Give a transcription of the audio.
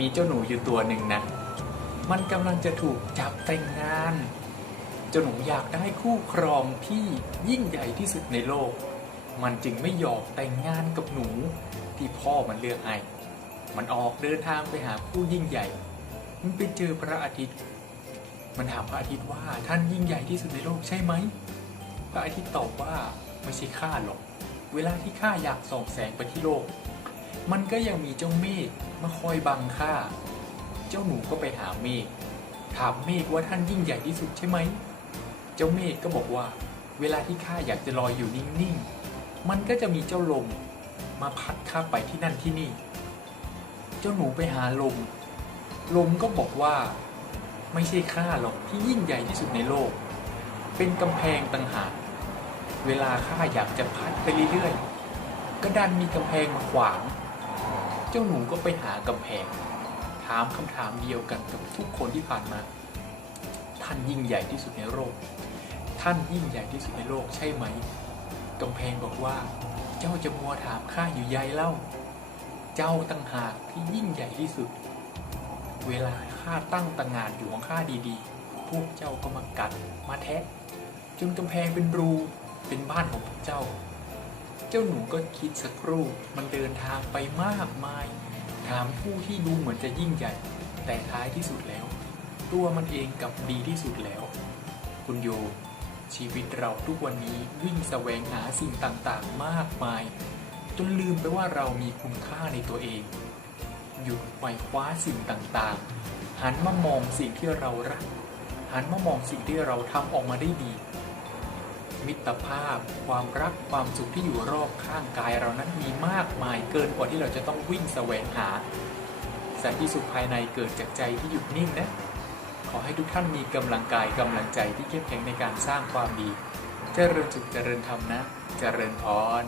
มีเจ้าหนูอยู่ตัวหนึ่งนะ มันกำลังจะถูกจับแต่งงาน เจ้าหนูอยากได้คู่ครองที่ยิ่งใหญ่ที่สุดในโลก มันจึงไม่ยอมแต่งงานกับหนูที่พ่อมันเลือกให้ มันออกเดินทางไปหาผู้ยิ่งใหญ่ มันไปเจอพระอาทิตย์ มันถามพระอาทิตย์ว่าท่านยิ่งใหญ่ที่สุดในโลกใช่ไหม พระอาทิตย์ตอบว่าไม่ใช่ข้าหรอก เวลาที่ข้าอยากส่องแสงไปที่โลก มันก็ยังมีเจ้าเมฆมาคอยบังข้า เจ้าหนูก็ไปหาเมฆถามเมฆว่าท่านยิ่งใหญ่ที่สุดใช่ไหม เจ้าเมฆก็บอกว่า เวลาที่ข้าอยากจะลอยอยู่นิ่งๆ มันก็จะมีเจ้าลมมาพัดข้าไปที่นั่นที่นี่ เจ้าหนูไปหาลม ลมก็บอกว่า ไม่ใช่ข้าหรอกที่ยิ่งใหญ่ที่สุดในโลก เป็นกำแพงต่างหาก เวลาข้าอยากจะพัดไปเรื่อยๆ ก็ดันมีกำแพงมาขวาง เจ้าหนูก็ไปหากำแพง ถามคำถามเดียวกันกับทุกคนที่ผ่านมา ท่านยิ่งใหญ่ที่สุดในโลก ท่านยิ่งใหญ่ที่สุดในโลกใช่ไหมกำแพงบอกว่า เจ้าจะมัวถามข้าอยู่ใยเล่า เจ้าตั้งหากที่ยิ่งใหญ่ที่สุด เวลาข้าตั้งตังงานอยู่ของข้าดีๆ พวกเจ้าก็มากัดมาแทะจนกำแพงเป็นรูเป็นบ้านของพวกเจ้า เจ้าหนูก็คิดสักครู่มันเดินทางไปมากมาย ถามผู้ที่ดูเหมือนจะยิ่งใหญ่ แต่ท้ายที่สุดแล้ว ตัวมันเองกับดีที่สุดแล้ว คุณโย ชีวิตเราทุกวันนี้วิ่งแสวงหาสิ่งต่างๆ มากมาย จนลืมไปว่าเรามีคุณค่าในตัวเอง หยุดไขว่คว้าสิ่งต่างๆ หันมามองสิ่งที่เรารักหันมามองสิ่งที่เราทำออกมาได้ดี มิตรภาพ ความรักความสุขที่อยู่รอบข้างกายเรานั้นมีมากมายเกินกว่าที่เราจะต้องวิ่งแสวงหาสันติสุขภายในเกิดจากใจที่หยุดนิ่งนะ ขอให้ทุกท่านมีกำลังกายกำลังใจที่เข้มแข็งในการสร้างความดี เจริญสุขเจริญธรรมนะ เจริญพร